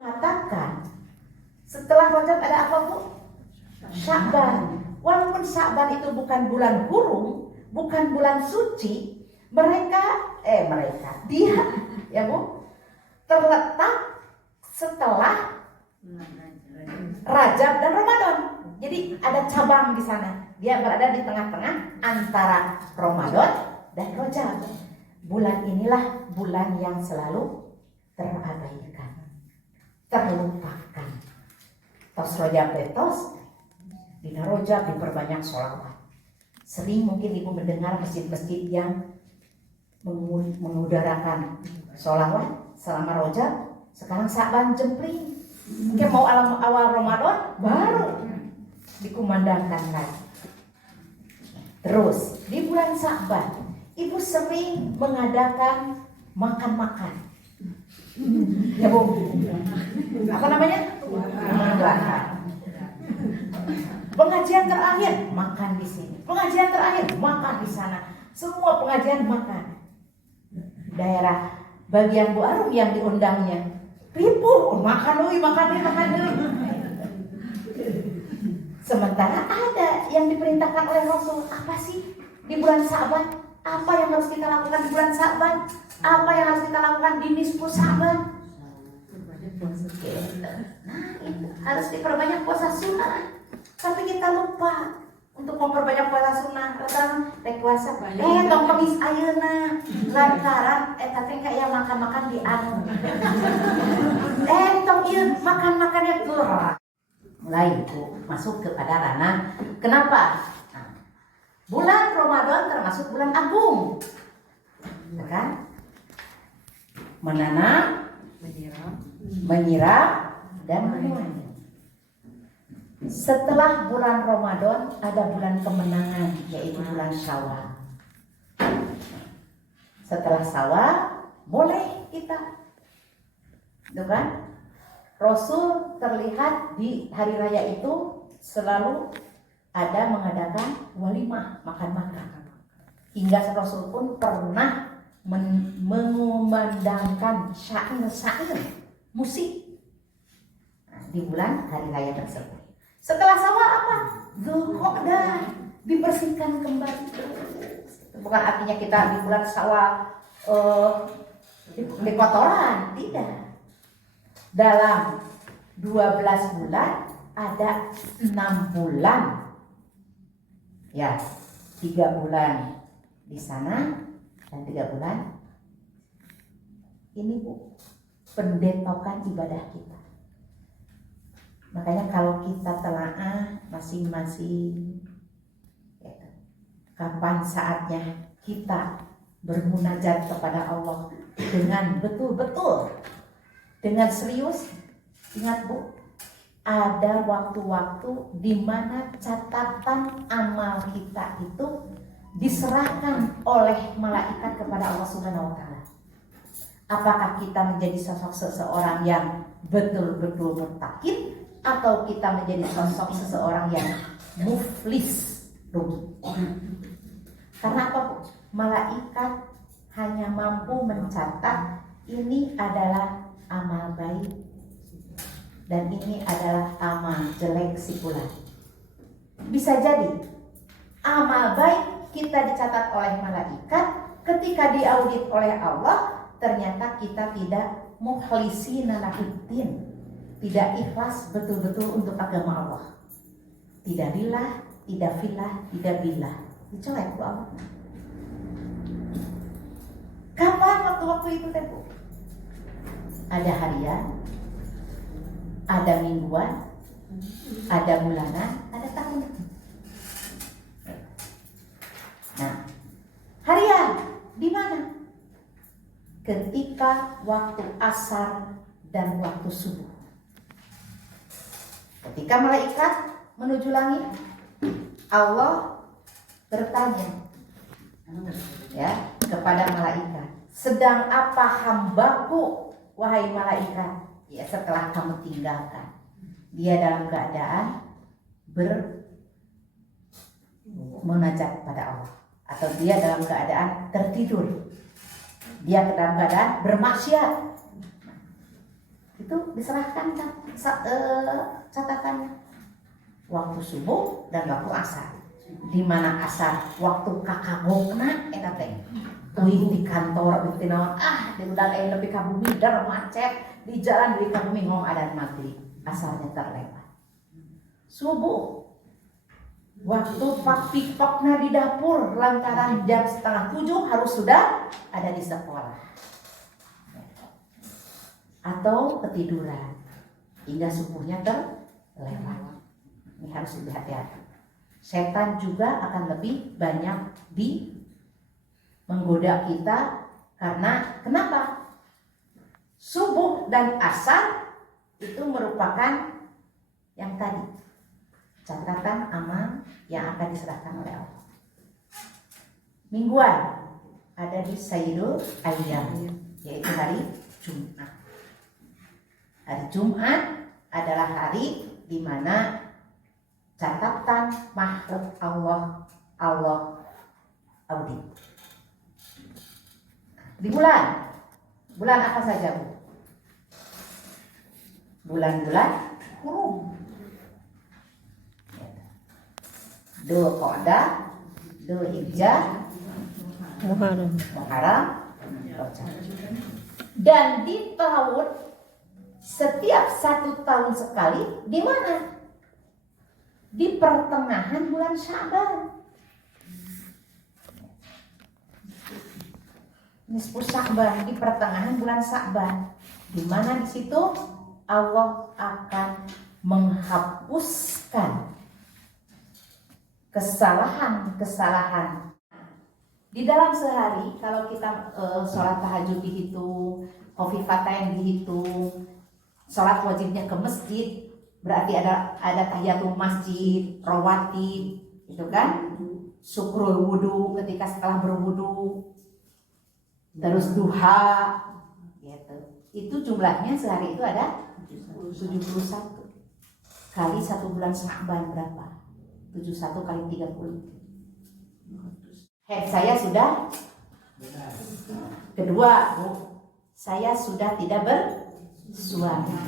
Katakan setelah Rajab ada apa, Bu? Sya'ban. Walaupun Sya'ban itu bukan bulan kurung, bukan bulan suci, dia ya Bu, terletak setelah Rajab dan Ramadan. Jadi ada cabang di sana. Dia berada di tengah-tengah antara Ramadan dan Rajab. Bulan inilah bulan yang selalu terabaikan, terlupakan. Tos Rajab betos, dina Rajab diperbanyak sholawat. Sering mungkin ibu mendengar masjid-masjid yang mengudarakan sholawat selama Rajab. Sekarang Sya'ban jempling. Mungkin mau awal Ramadan baru dikumandangkan lagi. Terus di bulan Sya'ban ibu sering mengadakan makan-makan. Ya Bu, apa namanya? Makan. Pengajian terakhir makan di sini, pengajian terakhir makan di sana. Semua pengajian makan. Daerah bagian Bu Arum yang diundangnya, ribu makan dulu. Sementara ada yang diperintahkan oleh Rasul. Apa sih di bulan Sya'ban? Apa yang harus kita lakukan di bulan Sya'ban? Apa yang harus kita lakukan di nisfu Sya'ban? Nah, itu harus diperbanyak puasa sunnah. Tapi kita lupa untuk memperbanyak puasa sunnah. Rek puasa, tong kemis ayeuna lantaran eta teh kayak makan-makan di anu. Tong ieu makan-makannya kurang. Mulai masuk kepada ranah kenapa? Nah, bulan Ramadan termasuk bulan agung, ya kan? Menanam, menyiram, dan menuai. Setelah bulan Ramadan ada bulan kemenangan, yaitu bulan Syawal. Setelah Syawal boleh kita, gitu kan? Rasul terlihat di hari raya itu selalu ada mengadakan walimah, makan-makan. Hingga Rasul pun pernah mengumandangkan syair musik di bulan hari raya tersebut. Setelah Syawal apa? Dzulqa'dah, dibersihkan kembali. Bukan artinya kita di bulan Syawal di kotoran, tidak. Dalam 12 bulan ada 6 bulan. Ya, 3 bulan di sana dan 3 bulan ini Bu, pendetokan ibadah kita. Makanya kalau kita telaah masing-masing, ya, kapan saatnya kita bermunajat kepada Allah dengan betul-betul, dengan serius. Ingat Bu, ada waktu-waktu di mana catatan amal kita itu diserahkan oleh malaikat kepada Allah Subhanahu wa taala. Apakah kita menjadi sosok seseorang yang betul-betul muttaqin atau kita menjadi sosok seseorang yang muflis, rugi? Karena apa Bu? Malaikat hanya mampu mencatat ini adalah amal baik dan ini adalah amal jelek si fulan. Bisa jadi amal baik kita dicatat oleh malaikat, ketika diaudit oleh Allah ternyata kita tidak mukhlisina lahuddin, tidak ikhlas betul-betul untuk agama Allah. Tidak lillah, tidak fillah, tidak billah. Dicolek Bu Allah. Kapan waktu-waktu itu teh Bu? Ada harian, ada mingguan, ada bulanan, ada tahunan. Nah, harian di mana? Ketika waktu asar dan waktu subuh. Ketika malaikat menuju langit, Allah bertanya ya kepada malaikat, sedang apa hambaku wahai malaikat? Ya, setelah kamu tinggalkan dia dalam keadaan bermunajat pada Allah, atau dia dalam keadaan tertidur, dia dalam keadaan bermaksiat. Itu diserahkan catatannya. Waktu subuh dan waktu asar. Di mana asar waktu kakagokna eta teh. Teuing di kantor di naon di udang lebih ka bumi dar macet di jalan di ka bumi ngomong adzan maghrib. Asarnya terlewat. Subuh waktu pak-pikpokna di dapur lantaran jam 6:30 harus sudah ada di sekolah. Atau ketiduran hingga subuhnya terlewat. Ini harus lebih hati-hati. Setan juga akan lebih banyak menggoda kita karena kenapa? Subuh dan asar itu merupakan yang tadi catatan amal yang akan diserahkan oleh Allah. Mingguan ada di Sayyidul Ayyam, yaitu hari Jumat. Hari Jumat adalah hari di mana catatan makhluk Allah audit. Di bulan apa saja Bu? Bulan-bulan hurum. Dzulqa'dah, Dzulhijjah, Muharram, Rajab. Dan di tahun setiap 1 tahun sekali di mana? Di pertengahan bulan Sya'ban. Nisfu Sya'ban, di pertengahan bulan Sya'ban. Di mana di situ Allah akan menghapuskan kesalahan. Di dalam sehari kalau kita sholat tahajud dihitung, khofifah yang dihitung, sholat wajibnya ke masjid, berarti ada tahiyatul masjid, rawatib, itu kan? Syukrul wudu ketika setelah berwudu, terus duha, gitu. Itu jumlahnya sehari itu ada 71 kali 1 bulan Sya'ban berapa? 71 kali 30. Head saya sudah kedua, Bu. Saya sudah tidak bersuami.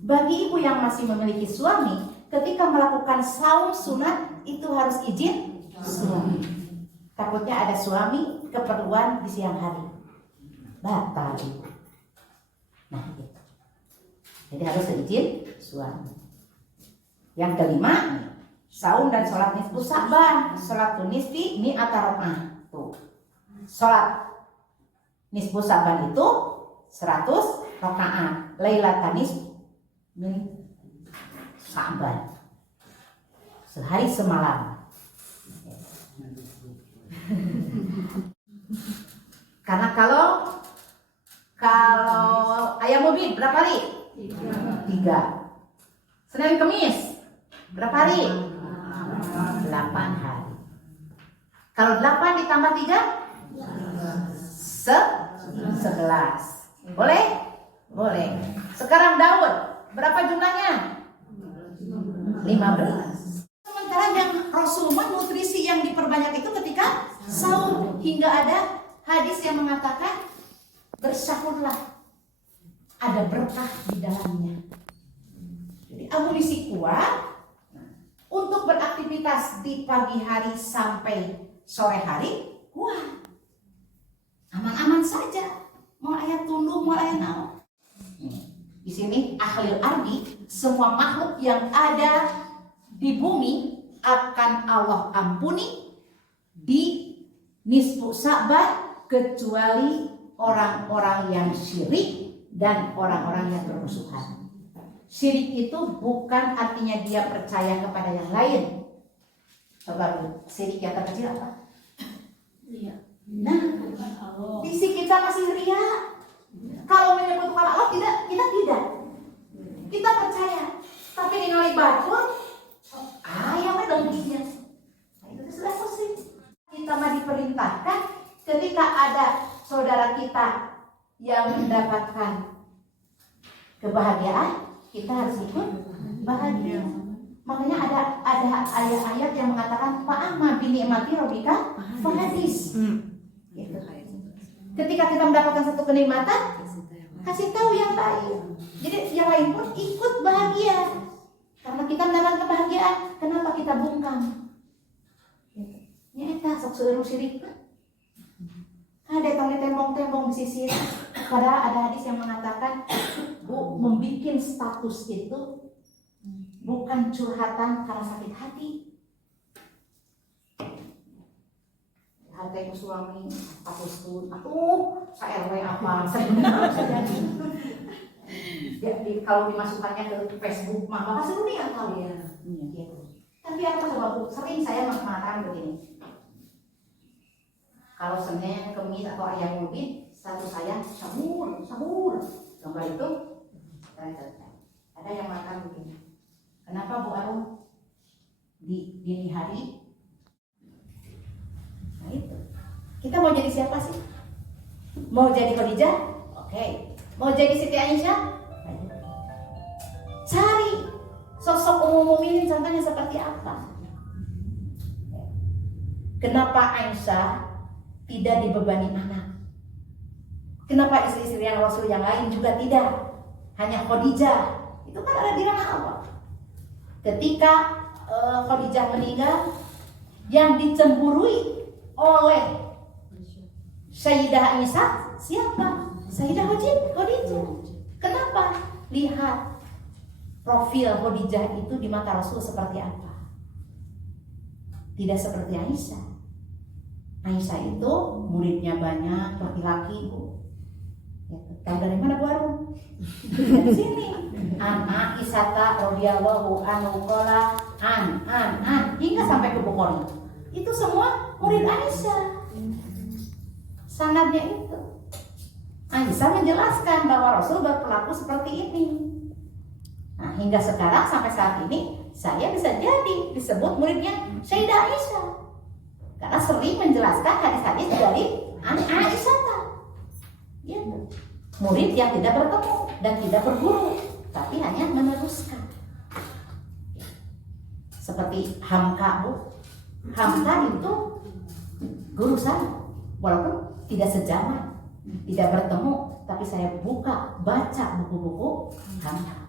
Bagi ibu yang masih memiliki suami, ketika melakukan saum sunat itu harus izin suami. Takutnya ada suami keperluan di siang hari, batal. Nah, gitu. Jadi harus izin suami. Yang kelima, saum dan sholat nisfu Sya'ban. Sholatul nisfi ini ataroqah. Tuh. Sholat nisfu Sya'ban itu 100 rakaat. Lailatan nisfi min Sya'ban. Sehari semalam. Karena kalau ayam mubin berapa hari? 3. Senin Kemis berapa hari? 8 hari. Kalau 8 ditambah 3? 11. Boleh? Boleh. Sekarang Daud berapa jumlahnya? 15. Sementara yang Rasulullah nutrisi yang diperbanyak itu ketika sahur, hingga ada hadis yang mengatakan bersahurlah, ada berkah di dalamnya. Jadi amunisi kuat untuk beraktivitas di pagi hari sampai sore hari, kuat. Aman-aman saja. Mau ayat tunduk, mau ayat naon. Di sini ahlil ardi, semua makhluk yang ada di bumi akan Allah ampuni di nisfu Sya'ban, kecuali orang-orang yang syirik dan orang-orang yang bermusuhan. Syirik itu bukan artinya dia percaya kepada yang lain. Coba syirik yang terkecil apa? Ria. Nah, visi kita masih ria. Kalau menyebutkan Allah kita tidak. Kita percaya. Tapi ningali batur, yang dengkinya. Nah, itu sudah selesai. Kita mah diperintahkan ketika ada saudara kita yang mendapatkan kebahagiaan, kita harus ikut bahagia. Makanya ada ayat-ayat yang mengatakan fa'amma bi ni'mati rabbika fahadis. Gitu. Ketika kita mendapatkan satu kenikmatan, Kasih tahu yang lain. Jadi yang lain pun ikut bahagia. Karena kita mendapat kebahagiaan, kenapa kita bungkam? Ya eta sok seueur sirik. Ada tembong-tembong di sisi. Padahal ada hadis yang mengatakan, Bu, membikin status itu bukan curhatan karena sakit hati. Hati suami, status pun, saya RW apa, jadi kalau dimasukkannya ke Facebook mah maka sedunia kali ya. Gitu. Tapi apa coba Bu, sering saya mengatakan begini. Kalau Senin, Kemis atau ayam Mubin, satu saya sahur. Gambar itu ada yang mengatakan begini. Kenapa Bu Arum di dini hari? Nah itu. Kita mau jadi siapa sih? Mau jadi Khadijah? Oke. Mau jadi Siti Aisyah? Cari sosok umum mukminin contohnya seperti apa. Kenapa Aisyah tidak dibebani anak? Kenapa istri-istri yang Rasul yang lain juga tidak? Hanya Khadijah. Itu kan ada di ranah Allah. Ketika Khadijah meninggal, yang dicemburui oleh Sayyidah Aisyah siapa? Sayyidah Khadijah. Kenapa? Lihat profil Khadijah itu di mata Rasul seperti apa? Tidak seperti Aisyah. Aisyah itu muridnya banyak, laki-laki, Bu. Ya, tahu dari mana Bu Arum? Dari sini. An Aisyah radhiyallahu anhu qala an hingga sampai ke Bukhari. Itu semua murid Aisyah. Sanadnya itu. Aisyah menjelaskan bahwa Rasul berperilaku seperti ini. Nah, hingga sekarang sampai saat ini saya bisa jadi disebut muridnya Sayyidah Aisyah karena sering menjelaskan hadis-hadis dari Aisyah. Ya, murid yang tidak bertemu dan tidak berguru, tapi hanya meneruskan. Seperti Hamka, Bu. Hamka itu guru saya, walaupun tidak sejaman, tidak bertemu, tapi saya baca buku-buku Hamka.